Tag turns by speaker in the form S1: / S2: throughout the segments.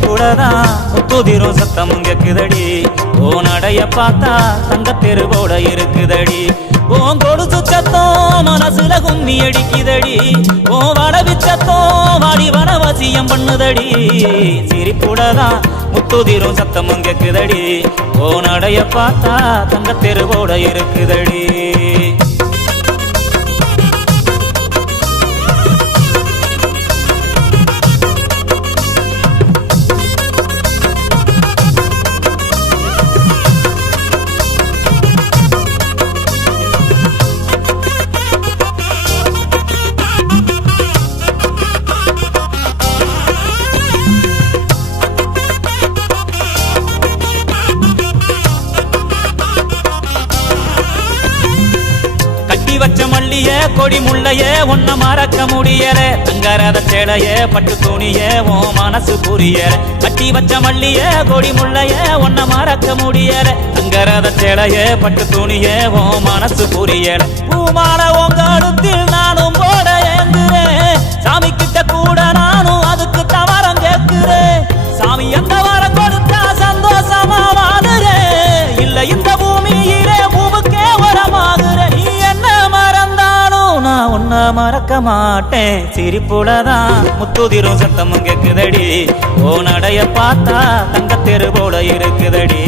S1: சிரிப்புடதான் முத்துதிரும் சத்தமும் கேக்குதடி. ஓ நடைய பார்த்தா தங்க தெருவோட இருக்குதடி. ஓம் கொடுத்து சத்தம் மனசுல கும்மி அடிக்குதடி. ஓ வடவி சத்தம் வாடி வனவசியம் பண்ணுதடி. சிரிப்புடதான் முத்துதிரும் சத்தமும் கேக்குதடி. ஓ நடைய பார்த்தா தங்க தெருவோட இருக்குதடி. கொடிய கொடி முள்ளைய ஒன்ன மறக்க முடியல. தங்கரத சேலைய பட்டு துணிய ஓ மனசு புரியல. கட்டி வச்ச மல்லிய கொடி முள்ளைய ஒன்ன மறக்க முடியல. தங்கரத சேலைய பட்டு துணிய ஓ மனசு புரியல. பூமான உங்க அடுத்தில் நானும் போட ஏங்குறேன். சாமிக்கு மறக்க மாட்டேன். சிரிப்புலதான் முத்துதிரும் சத்தமும் கேக்குதடி. ஓ நடைய பார்த்தா தங்கத்தெரு போல இருக்குதடி.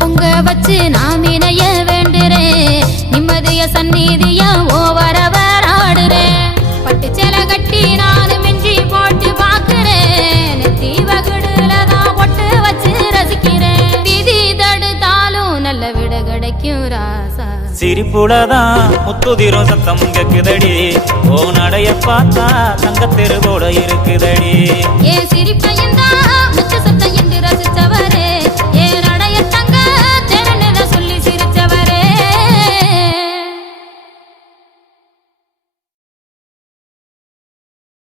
S2: பொங்க வச்சு நான் இணைய வேண்டுறேன் நிம்மதிய சந்நிதிய வரவர் ஆடுறேன் பட்டு சேலை கட்டி நான் மிஞ்சி போட்டு பாக்குறேன் நெத்தி வகுடுல தான் பொட்டு வச்சு ரசிக்கிறேன் விதி தடுத்தாலும் நல்ல விட கிடைக்கும் ராசா.
S1: சிரிப்புலதான் முத்துதிரும் சத்தமும் கேக்குதடி. ஓ நடைய பார்த்தா தங்க தெரு போல இருக்குதடி
S2: ஏன் சிரிப்பையும்